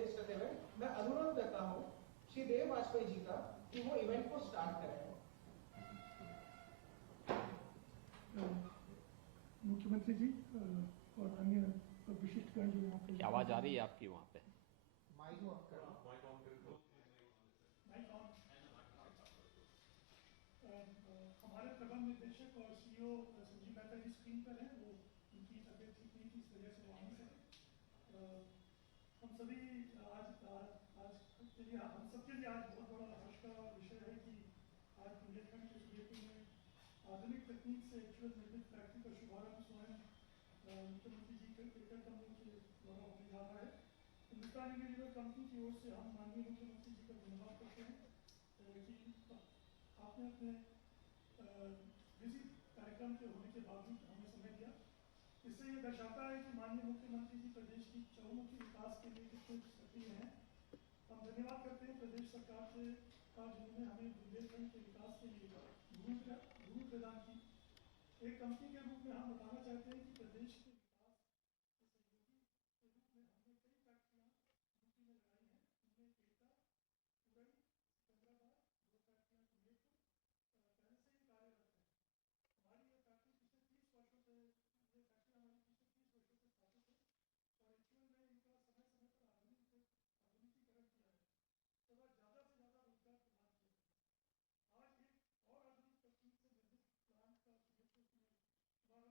संदेश करते हुए मैं अनुरोध करता हूँ श्री देव वाजपेयी जी का कि वो इवेंट को स्टार्ट करें। मुख्यमंत्री जी और अन्य विशिष्टगण जो यहाँ पे, आवाज आ रही है आपकी वहाँ पे? माइक ऑन करो। हमारे प्रबंध निदेशक और सीईओ संजीव मेहता जी स्क्रीन पर हैं, वो उनकी तबीयत ठीक नहीं थी, इस वजह से वो आ नहीं सके। हम सभी आज के लिए, हम सबके लिए आज बहुत बड़ा हर्ष का विषय है कि आज बुंदेलखंड के सूर्यपुर में आधुनिक तकनीक से एक्चुअल निर्मित फैक्ट्री का शुभारंभ स्वयं मुख्यमंत्री जी के कदमों के द्वारा होने जा रहा है। हिंदुस्तान यूनिलीवर कंपनी की ओर से हम माननीय मुख्यमंत्री जी का धन्यवाद करते हैं कि आपने अपने बिजी कार्यक्रम के होने के बावजूद हमें समय दिया। इससे ये दर्शाता है कि माननीय मुख्यमंत्री जी प्रदेश की चहुमुखी विकास के लिए कितने सक्रिय हैं। हम धन्यवाद करते हैं प्रदेश सरकार से जिन्होंने हमें बुंदेलखंड के विकास के लिए भूमि प्रदान की। एक कंपनी के रूप में हम बताना चाहते हैं कि प्रदेश के विकास के सहयोगी के रूप में हमने कई फैक्ट्रियाँ यूपी में लगाई हैं। उनमें एटा, उरई, सिकंदराबाद, 2 फैक्ट्रियाँ सुमेरपुर पहले से ही कार्यरत है। हमारी ये फैक्ट्री पिछले 30 वर्षों से, ये फैक्ट्री हमारी पिछले 30 वर्षों से स्थापित है और एक्चुअल में इनका समय समय पर आधुनिकीकरण किया है तथा ज़्यादा से ज़्यादा रोजगार प्रदान किया है। आज एक और आधुनिक तकनीक से निर्मित प्लांट का सुमेरपुर में शुभारंभ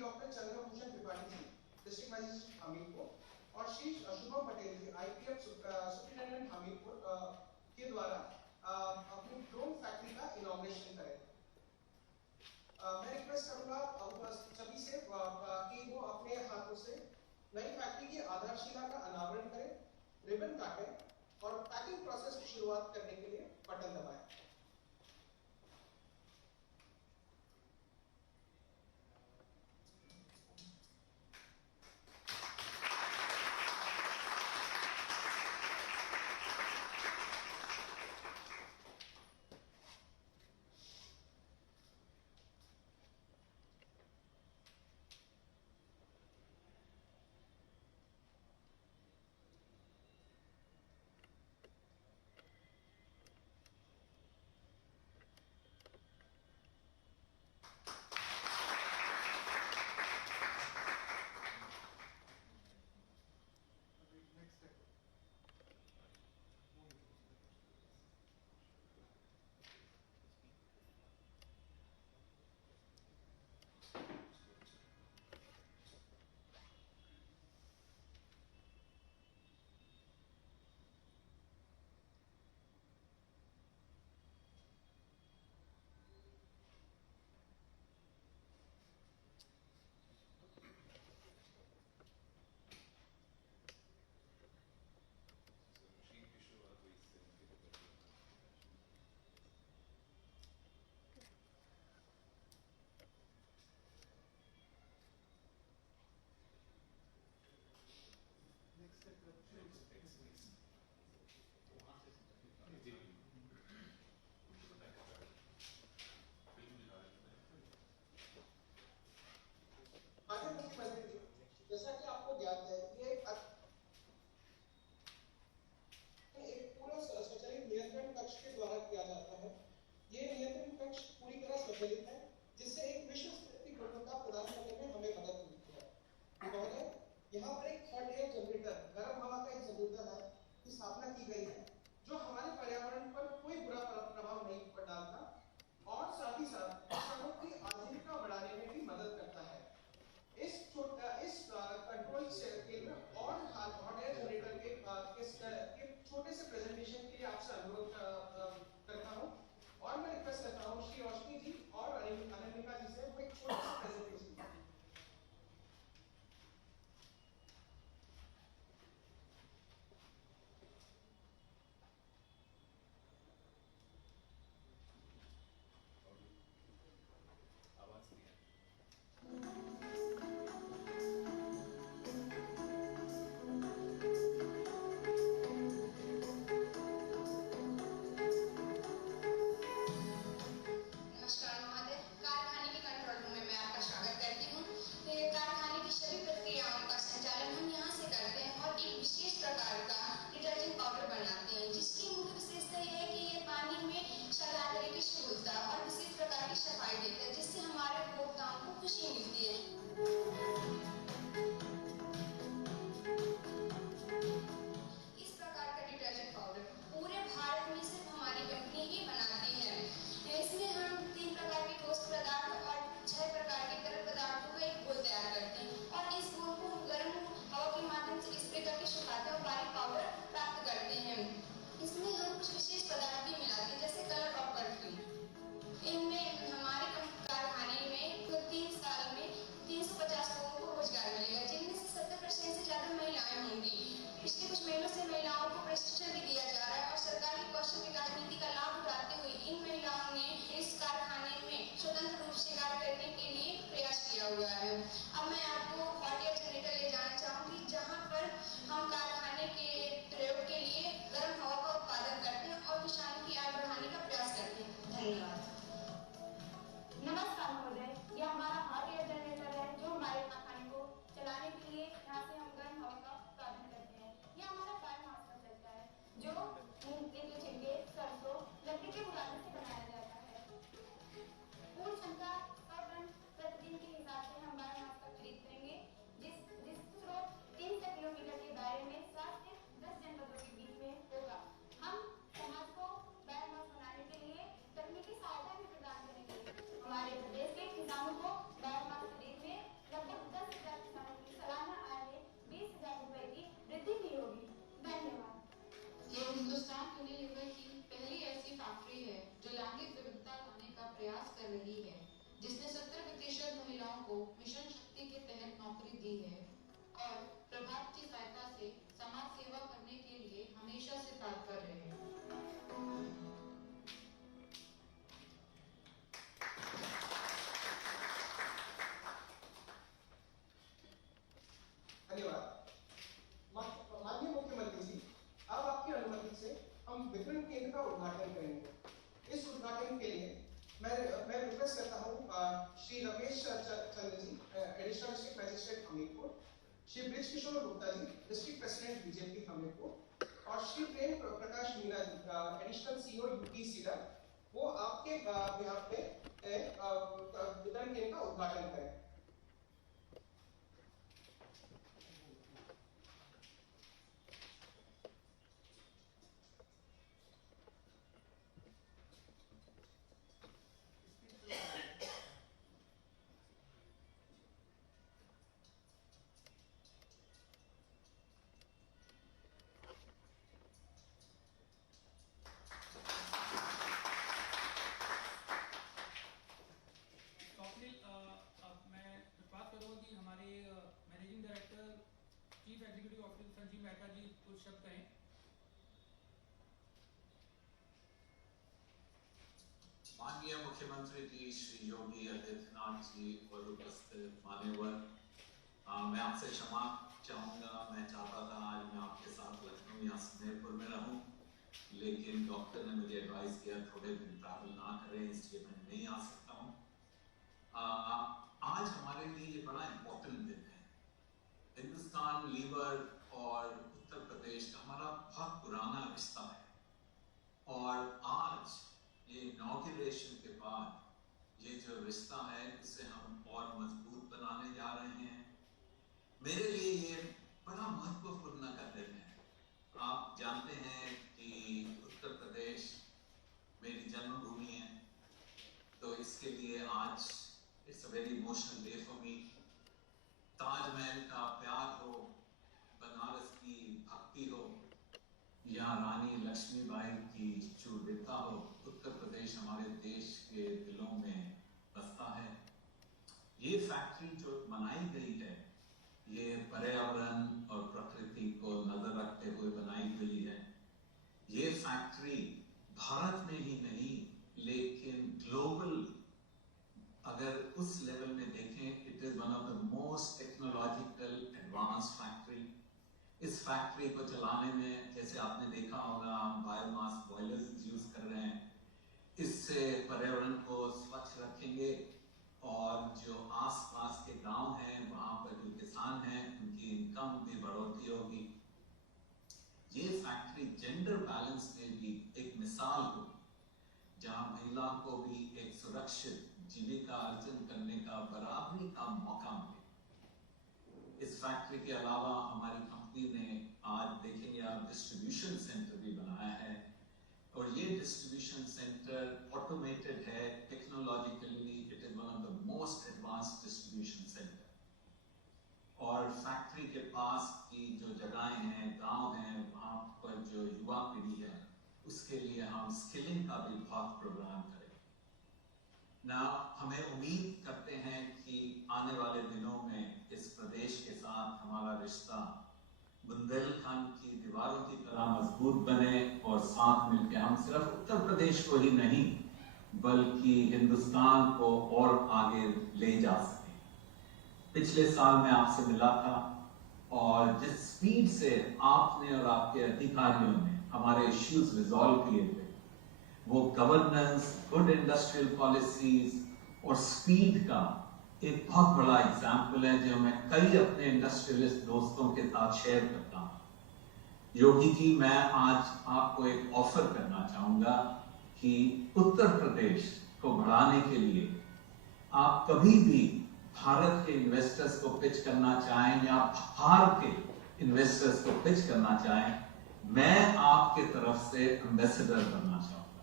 doctor Chandrabhushan Tripathi ji, district magistrate Hamirpur, और श्री शुभम पटेल जी, आईपीएफ सुपरिटेंडेंट हमीरपुर के द्वारा अपनी ड्रोन फैक्ट्री का इनॉग्रेशन करें। मैं रिक्वेस्ट करूंगा सभी से कि वो अपने हाथों से नई फैक्ट्री की आधारशिला का अनावरण करें, रिबन काटें और पैकिंग प्रोसेस की शुरुआत करने के लिए बटन दबाएं। जैसा कि आपको ज्ञात है, ये एक पूरा स्वचालित नियंत्रण कक्ष के द्वारा किया जाता है। ये नियंत्रण कक्ष पूरी तरह स्वचालित है, जिससे एक विश्व स्तर की गुणवत्ता प्रदान करने में हमें मदद मिलती है। महोदय, यहाँ पर एक थर्ड एयर जनरेटर, गर्म हवा का एक जनरेटर है, की स्थापना की गई है, जो हमारे पर्यावरण पर कोई बुरा प्रभाव नहीं डालता और साथ ही साथ किसानों की आजीविका बढ़ाने में भी मदद करता है। इस कंट्रोल स्केल में और हॉट एयर जनरेटर के छोटे से प्रेजेंटेशन के लिए आपसे अनुरोध करता हूं और मैं रिक्वेस्ट करता हूं मैं रिक्वेस्ट करता हूँ Shri Ramesh Chandra ji, additional district magistrate Hamirpur, Shri Brij Kishore Gupta ji, district president BJP Hamirpur, और Shri Prem Prakash Meena ji, additional CEO UP SIDA, वो आपके बिहाफ पे वितरण केंद्र का उद्घाटन करें। माननीय मुख्यमंत्री जी श्री योगी आदित्यनाथ जी और उपस्थित मान्यवर, मैं आपसे क्षमा चाहूँगा। मैं चाहता था आज मैं आपके साथ लखनऊ या सुमेरपुर में रहूँ, लेकिन डॉक्टर ने मुझे एडवाइस किया थोड़े दिन ट्रैवल ना करें, इसलिए मैं नहीं आ सकता हूँ। आज हमारे लिए ये बड़ा इम्पोर्टेंट दिन है। हिंदुस्तान लीवर और उत्तर प्रदेश का हमारा बहुत पुराना रिश्ता है, और आज ये इनॉग्रेशन के बाद ये जो रिश्ता है उसे हम और मजबूत बनाने जा रहे हैं। मेरे लिए ये बड़ा महत्वपूर्ण का दिन है। आप जानते हैं कि उत्तर प्रदेश मेरी जन्मभूमि है, तो इसके लिए आज it's a very emotional day for me. Taj Mahal का प्यार हो, बनारस की भक्ति हो, या रानी लक्ष्मीबाई की शूरवीरता हो, उत्तर प्रदेश हमारे देश के दिलों में बसता है। ये फैक्ट्री जो बनाई गई है, ये पर्यावरण और प्रकृति को नजर रखते हुए बनाई गई है। ये फैक्ट्री भारत में ही नहीं, लेकिन ग्लोबल अगर उस लेवल में देखें, it is one of the most technological advance factory. इस फैक्ट्री को चलाने में, जैसे आपने देखा होगा, हम बायोमास बॉयलर्स यूज कर रहे हैं। इससे पर्यावरण को स्वच्छ रखेंगे, और जो आसपास के गांव हैं, वहां पर जो किसान हैं, उनकी इनकम भी बढ़ोतरी होगी। ये फैक्ट्री जेंडर बैलेंस में भी एक मिसाल हो, जहां महिलाओं को भी एक सुरक्षित जीविका अर्जन करने का बराबरी का मौका मिले। इस फैक्ट्री के अलावा हमारी कंपनी ने, आज देखेंगे आप, डिस्ट्रीब्यूशन सेंटर भी बनाया है, और ये डिस्ट्रीब्यूशन सेंटर ऑटोमेटेड है, technologically it is one of the most advanced distribution centre. और फैक्ट्री के पास की जो जगहें हैं, गांव हैं, वहां पर जो युवा पीढ़ी है, उसके लिए हम स्किलिंग का भी बहुत प्रोग्राम करें ना। हमें उम्मीद करते हैं कि आने वाले दिनों में इस प्रदेश के साथ हमारा रिश्ता बुंदेलखंड की दीवारों की तरह मजबूत बने, और साथ मिलकर हम सिर्फ उत्तर प्रदेश को ही नहीं बल्कि हिंदुस्तान को और आगे ले जा सके। पिछले साल मैं आपसे मिला था, और जिस स्पीड से आपने और आपके अधिकारियों ने हमारे इश्यूज रिजॉल्व किए थे, वो गवर्नेंस, गुड इंडस्ट्रियल पॉलिसीज और स्पीड का एक बहुत बड़ा एग्जाम्पल है, जो मैं कई अपने इंडस्ट्रियलिस्ट दोस्तों के साथ शेयर करता हूँ। योगी जी, मैं आज आपको एक ऑफर करना चाहूंगा कि उत्तर प्रदेश को बढ़ाने के लिए आप कभी भी भारत के इन्वेस्टर्स को पिच करना चाहें या बाहर के इन्वेस्टर्स को पिच करना चाहें, मैं आपके तरफ से एम्बेसडर बनना चाहूंगा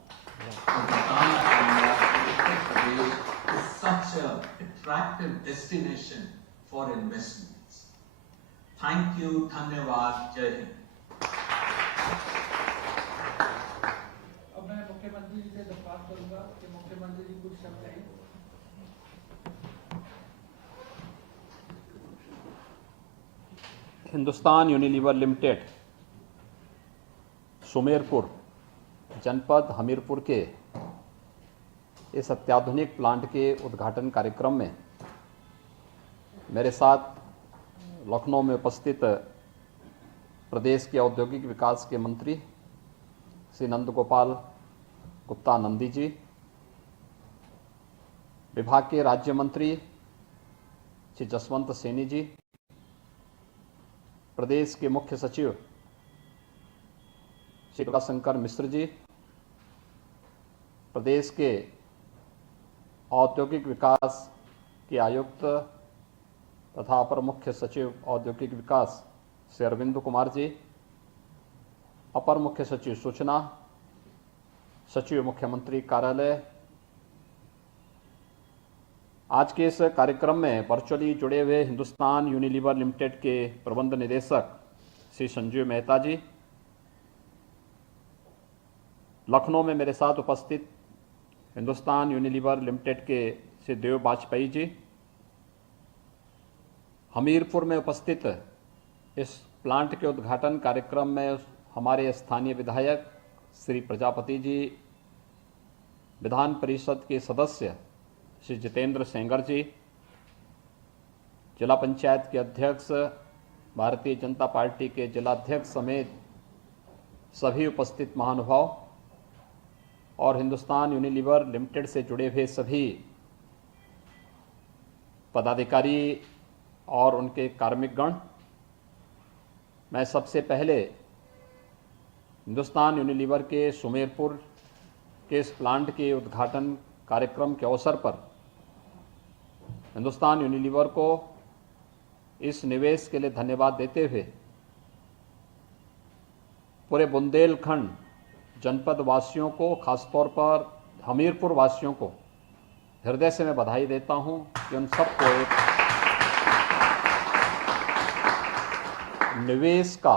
और बताना चाहूंगा कि Uttar Pradesh is such an attractive destination for investments. Thank you, धन्यवाद, जय हिंद। अब मैं मुख्यमंत्री जी से दरख्वास्त करूंगा कि मुख्यमंत्री जी कुछ शब्द कहें। हिंदुस्तान यूनिलीवर लिमिटेड सुमेरपुर जनपद हमीरपुर के इस अत्याधुनिक प्लांट के उद्घाटन कार्यक्रम में मेरे साथ लखनऊ में उपस्थित प्रदेश के औद्योगिक विकास के मंत्री श्री नंद गोपाल गुप्ता नंदी जी, विभाग के राज्य मंत्री श्री जसवंत सैनी जी, प्रदेश के मुख्य सचिव श्री गंगाशंकर मिश्र जी, प्रदेश के औद्योगिक विकास के आयुक्त तथा अपर मुख्य सचिव औद्योगिक विकास श्री अरविंद कुमार जी, अपर मुख्य सचिव सूचना, सचिव मुख्यमंत्री कार्यालय। आज के इस कार्यक्रम में वर्चुअली जुड़े हुए हिंदुस्तान यूनिलीवर लिमिटेड के प्रबंध निदेशक श्री संजीव मेहता जी, लखनऊ में मेरे साथ उपस्थित हिंदुस्तान यूनिलीवर लिमिटेड के श्री देव वाजपेयी जी, हमीरपुर में उपस्थित इस प्लांट के उद्घाटन कार्यक्रम में हमारे स्थानीय विधायक श्री प्रजापति जी, विधान परिषद के सदस्य श्री जितेंद्र सेंगर जी, जिला पंचायत के अध्यक्ष, भारतीय जनता पार्टी के जिलाध्यक्ष समेत सभी उपस्थित महानुभाव और हिंदुस्तान यूनिलीवर लिमिटेड से जुड़े हुए सभी पदाधिकारी और उनके कार्मिकगण, मैं सबसे पहले हिंदुस्तान यूनिलीवर के सुमेरपुर के इस प्लांट के उद्घाटन कार्यक्रम के अवसर पर हिंदुस्तान यूनिलीवर को इस निवेश के लिए धन्यवाद देते हुए पूरे बुंदेलखंड जनपद वासियों को, खासतौर पर हमीरपुर वासियों को हृदय से मैं बधाई देता हूं कि उन सबको एक निवेश का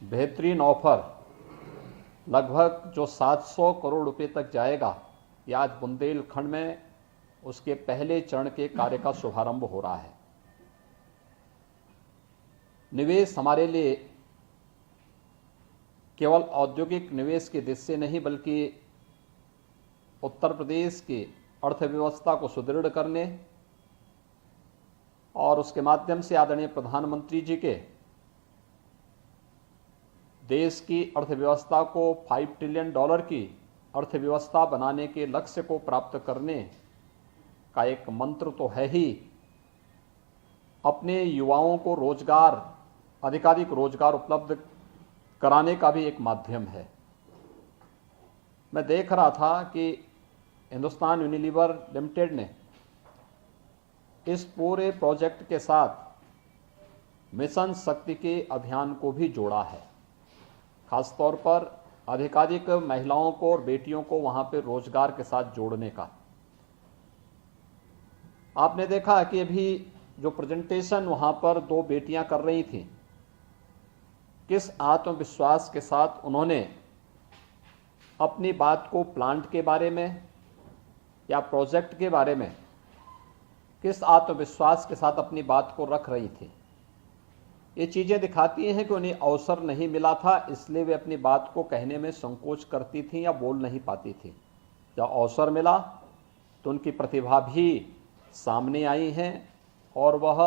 बेहतरीन ऑफर लगभग जो 700 करोड़ रुपए तक जाएगा, ये आज बुंदेलखंड में उसके पहले चरण के कार्य का शुभारंभ हो रहा है। निवेश हमारे लिए केवल औद्योगिक निवेश की दृष्टि से नहीं, बल्कि उत्तर प्रदेश की अर्थव्यवस्था को सुदृढ़ करने और उसके माध्यम से आदरणीय प्रधानमंत्री जी के देश की अर्थव्यवस्था को $5 ट्रिलियन की अर्थव्यवस्था बनाने के लक्ष्य को प्राप्त करने का एक मंत्र तो है ही, अपने युवाओं को रोजगार, अधिकाधिक रोजगार उपलब्ध कराने का भी एक माध्यम है। मैं देख रहा था कि हिंदुस्तान यूनिलीवर लिमिटेड ने इस पूरे प्रोजेक्ट के साथ मिशन शक्ति के अभियान को भी जोड़ा है, खासतौर पर अधिकाधिक महिलाओं को और बेटियों को वहां पर रोजगार के साथ जोड़ने का। आपने देखा कि अभी जो प्रेजेंटेशन वहां पर दो बेटियां कर रही थी, किस आत्मविश्वास के साथ उन्होंने अपनी बात को प्लांट के बारे में या प्रोजेक्ट के बारे में किस आत्मविश्वास के साथ अपनी बात को रख रही थी। ये चीजें दिखाती हैं कि उन्हें अवसर नहीं मिला था, इसलिए वे अपनी बात को कहने में संकोच करती थी या बोल नहीं पाती थी। जब अवसर मिला तो उनकी प्रतिभा भी सामने आई है और वह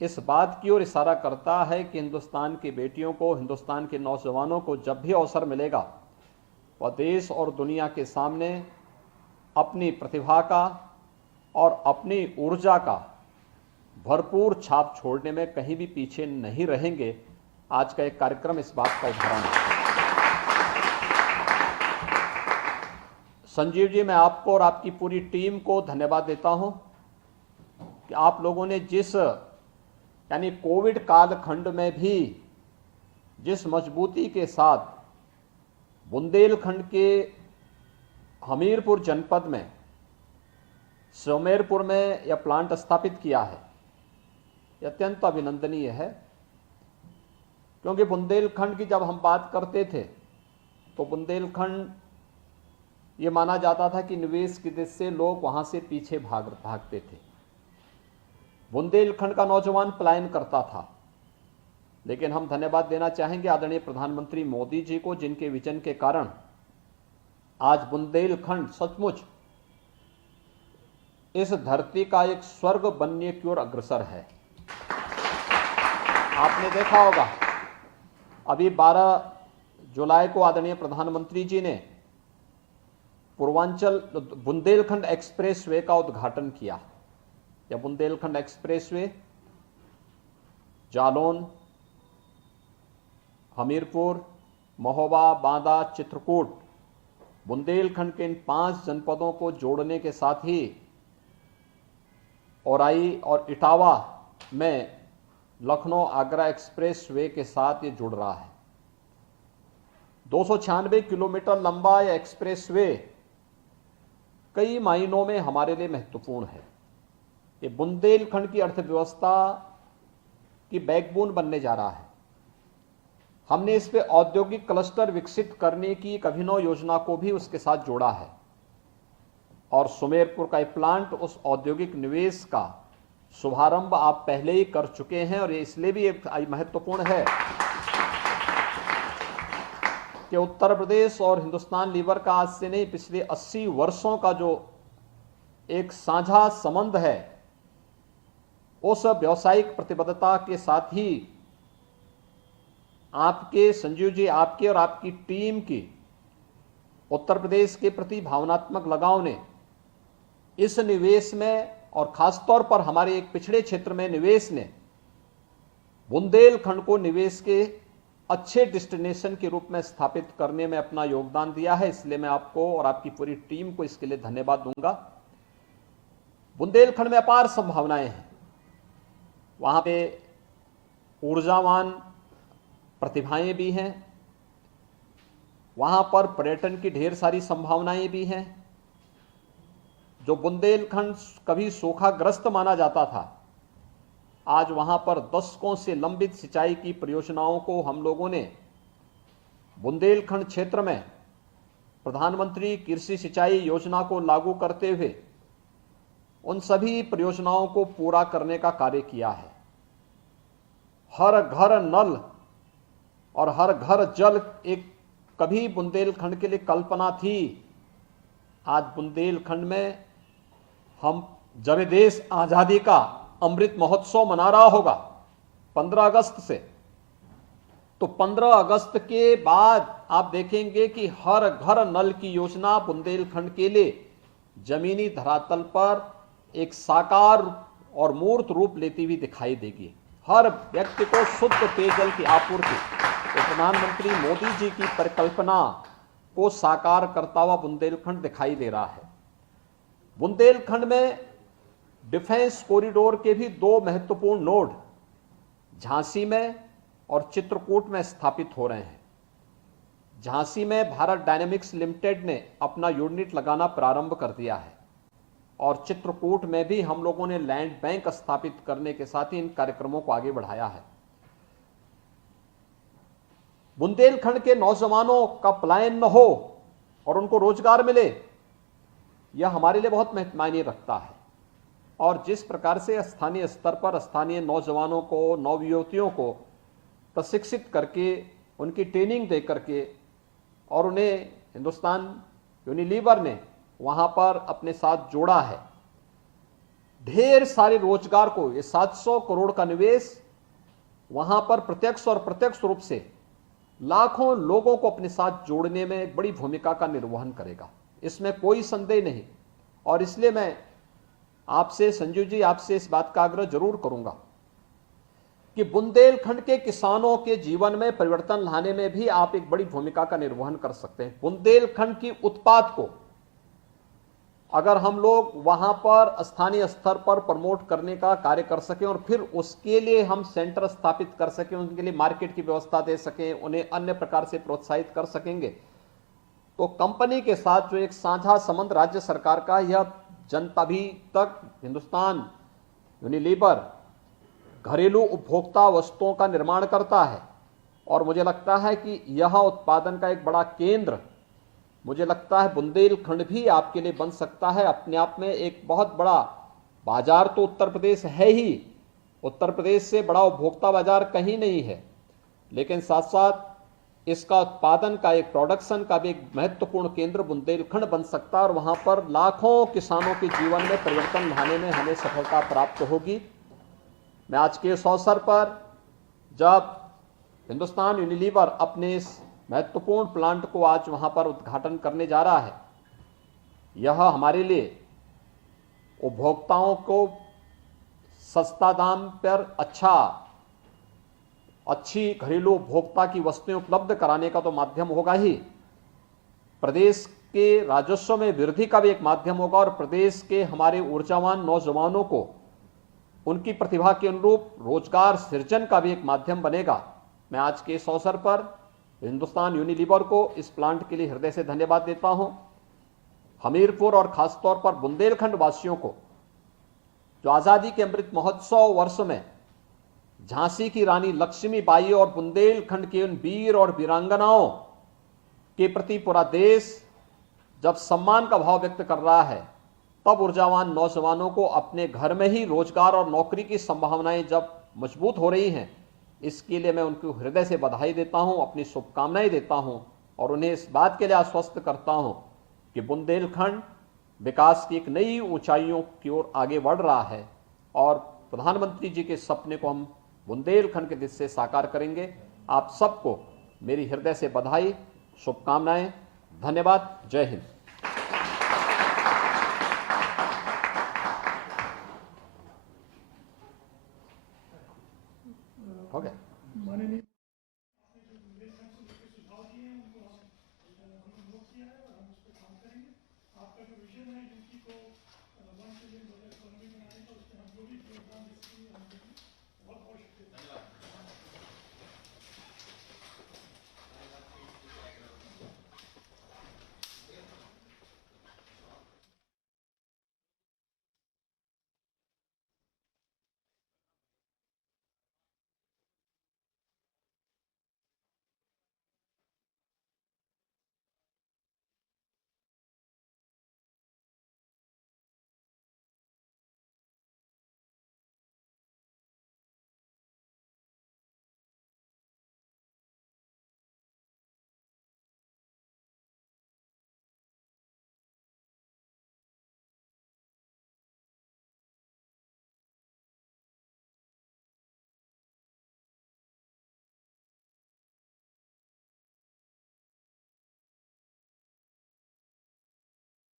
इस बात की ओर इशारा करता है कि हिंदुस्तान की बेटियों को, हिंदुस्तान के नौजवानों को जब भी अवसर मिलेगा वह देश और दुनिया के सामने अपनी प्रतिभा का और अपनी ऊर्जा का भरपूर छाप छोड़ने में कहीं भी पीछे नहीं रहेंगे। आज का एक कार्यक्रम इस बात का उदाहरण है। संजीव जी, मैं आपको और आपकी पूरी टीम को धन्यवाद देता हूं कि आप लोगों ने जिस यानी कोविड कालखंड में भी जिस मजबूती के साथ बुंदेलखंड के हमीरपुर जनपद में सुमेरपुर में यह प्लांट स्थापित किया है, यह अत्यंत अभिनंदनीय है। क्योंकि बुंदेलखंड की जब हम बात करते थे तो बुंदेलखंड ये माना जाता था कि निवेश की दृष्टि से लोग वहां से पीछे भागते थे, बुंदेलखंड का नौजवान पलायन करता था। लेकिन हम धन्यवाद देना चाहेंगे आदरणीय प्रधानमंत्री मोदी जी को, जिनके विजन के कारण आज बुंदेलखंड सचमुच इस धरती का एक स्वर्ग बनने की ओर अग्रसर है। आपने देखा होगा अभी 12 जुलाई को आदरणीय प्रधानमंत्री जी ने पूर्वांचल बुंदेलखंड एक्सप्रेसवे का उद्घाटन किया। यह बुंदेलखंड एक्सप्रेसवे जालौन, हमीरपुर, महोबा, बांदा, चित्रकूट, बुंदेलखंड के इन 5 जनपदों को जोड़ने के साथ ही औराई और इटावा में लखनऊ आगरा एक्सप्रेसवे के साथ ये जुड़ रहा है। 296 किलोमीटर लंबा यह एक्सप्रेसवे कई मायनों में हमारे लिए महत्वपूर्ण है। ये बुंदेलखंड की अर्थव्यवस्था की बैकबोन बनने जा रहा है। हमने इस पे औद्योगिक क्लस्टर विकसित करने की एक अभिनव योजना को भी उसके साथ जोड़ा है और सुमेरपुर का प्लांट उस औद्योगिक निवेश का शुभारंभ आप पहले ही कर चुके हैं। और ये इसलिए भी महत्वपूर्ण है कि उत्तर प्रदेश और हिंदुस्तान लीवर का आज से नहीं, पिछले 80 वर्षों का जो एक साझा संबंध है, उस व्यावसायिक प्रतिबद्धता के साथ ही आपके संजीव जी, आपके और आपकी टीम की उत्तर प्रदेश के प्रति भावनात्मक लगाव ने इस निवेश में और खासतौर पर हमारे एक पिछड़े क्षेत्र में निवेश ने बुंदेलखंड को निवेश के अच्छे डेस्टिनेशन के रूप में स्थापित करने में अपना योगदान दिया है। इसलिए मैं आपको और आपकी पूरी टीम को इसके लिए धन्यवाद दूंगा। बुंदेलखंड में अपार संभावनाएं हैं। वहां पे ऊर्जावान प्रतिभाएं भी हैं, वहां पर पर्यटन की ढेर सारी संभावनाएं भी हैं। जो बुंदेलखंड कभी सूखाग्रस्त माना जाता था, आज वहां पर दशकों से लंबित सिंचाई की परियोजनाओं को हम लोगों ने बुंदेलखंड क्षेत्र में प्रधानमंत्री कृषि सिंचाई योजना को लागू करते हुए उन सभी परियोजनाओं को पूरा करने का कार्य किया है। हर घर नल और हर घर जल एक कभी बुंदेलखंड के लिए कल्पना थी। आज बुंदेलखंड में हम जब देश आजादी का अमृत महोत्सव मना रहा होगा 15 अगस्त से, तो 15 अगस्त के बाद आप देखेंगे कि हर घर नल की योजना बुंदेलखंड के लिए जमीनी धरातल पर एक साकार और मूर्त रूप लेती हुई दिखाई देगी। हर व्यक्ति को शुद्ध पेयजल की आपूर्ति, तो प्रधानमंत्री मोदी जी की परिकल्पना को साकार करता हुआ बुंदेलखंड दिखाई दे रहा है। बुंदेलखंड में डिफेंस कॉरिडोर के भी 2 महत्वपूर्ण नोड झांसी में और चित्रकूट में स्थापित हो रहे हैं। झांसी में भारत डायनेमिक्स लिमिटेड ने अपना यूनिट लगाना प्रारंभ कर दिया है और चित्रकूट में भी हम लोगों ने लैंड बैंक स्थापित करने के साथ ही इन कार्यक्रमों को आगे बढ़ाया है। बुंदेलखंड के नौजवानों का पलायन न हो और उनको रोजगार मिले, यह हमारे लिए बहुत मायने रखता है। और जिस प्रकार से स्थानीय स्तर पर स्थानीय नौजवानों को, नवयुवतियों को प्रशिक्षित करके, उनकी ट्रेनिंग दे करके और उन्हें हिंदुस्तान यूनिलीवर ने वहां पर अपने साथ जोड़ा है, ढेर सारे रोजगार को, ये 700 करोड़ का निवेश वहां पर प्रत्यक्ष और प्रत्यक्ष रूप से लाखों लोगों को अपने साथ जोड़ने में एक बड़ी भूमिका का निर्वहन करेगा, इसमें कोई संदेह नहीं। और इसलिए मैं आपसे संजीव जी, आपसे इस बात का आग्रह जरूर करूंगा कि बुंदेलखंड के किसानों के जीवन में परिवर्तन लाने में भी आप एक बड़ी भूमिका का निर्वहन कर सकते हैं। बुंदेलखंड की उत्पाद को अगर हम लोग वहां पर स्थानीय स्तर पर प्रमोट करने का कार्य कर सकें और फिर उसके लिए हम सेंटर स्थापित कर सकें, उनके लिए मार्केट की व्यवस्था दे सकें, उन्हें अन्य प्रकार से प्रोत्साहित कर सकेंगे, तो कंपनी के साथ जो एक साझा संबंध राज्य सरकार का, यह जनता भी तक हिंदुस्तान यूनिलीवर घरेलू उपभोक्ता वस्तुओं का निर्माण करता है और मुझे लगता है कि यह उत्पादन का एक बड़ा केंद्र, मुझे लगता है बुंदेलखंड भी आपके लिए बन सकता है। अपने आप में एक बहुत बड़ा बाजार तो उत्तर प्रदेश है ही, उत्तर प्रदेश से बड़ा उपभोक्ता बाजार कहीं नहीं है, लेकिन साथ साथ इसका उत्पादन का, एक प्रोडक्शन का भी एक महत्वपूर्ण केंद्र बुंदेलखंड बन सकता है और वहां पर लाखों किसानों के जीवन में परिवर्तन लाने में हमें सफलता प्राप्त होगी। मैं आज के इस अवसर पर, जब हिंदुस्तान यूनिलीवर अपने इस महत्वपूर्ण प्लांट को आज वहां पर उद्घाटन करने जा रहा है, यह हमारे लिए उपभोक्ताओं को सस्ता दाम पर अच्छी घरेलू उपभोक्ता की वस्तुएं उपलब्ध कराने का तो माध्यम होगा ही, प्रदेश के राजस्व में वृद्धि का भी एक माध्यम होगा और प्रदेश के हमारे ऊर्जावान नौजवानों को उनकी प्रतिभा के अनुरूप रोजगार सृजन का भी एक माध्यम बनेगा। मैं आज के इस अवसर पर हिंदुस्तान यूनिलीवर को इस प्लांट के लिए हृदय से धन्यवाद देता हूं। हमीरपुर और खासतौर पर बुंदेलखंड वासियों को जो आजादी के अमृत महोत्सव वर्ष में झांसी की रानी लक्ष्मीबाई और बुंदेलखंड के उन वीर और वीरांगनाओं के प्रति पूरा देश जब सम्मान का भाव व्यक्त कर रहा है, तब ऊर्जावान नौजवानों को अपने घर में ही रोजगार और नौकरी की संभावनाएं जब मजबूत हो रही हैं, इसके लिए मैं उनको हृदय से बधाई देता हूं, अपनी शुभकामनाएं देता हूं और उन्हें इस बात के लिए आश्वस्त करता हूं कि बुंदेलखंड विकास की एक नई ऊंचाइयों की ओर आगे बढ़ रहा है और प्रधानमंत्री जी के सपने को हम बुंदेलखंड के दिल से साकार करेंगे। आप सबको मेरी हृदय से बधाई, शुभकामनाएं, धन्यवाद। जय हिंद। हो गया। माननीय आपने जो बुंदेलखंड से लेकर सुझाव दिए हैं उनको हमने नोट किया है और हम उस पर काम करेंगे। आपका जो विजन है यूपी को $1 ट्रिलियन इकोनॉमी बनाने का, उसमें हम जो भी योगदान दे सकेंगे हम देंगे। बहुत बहुत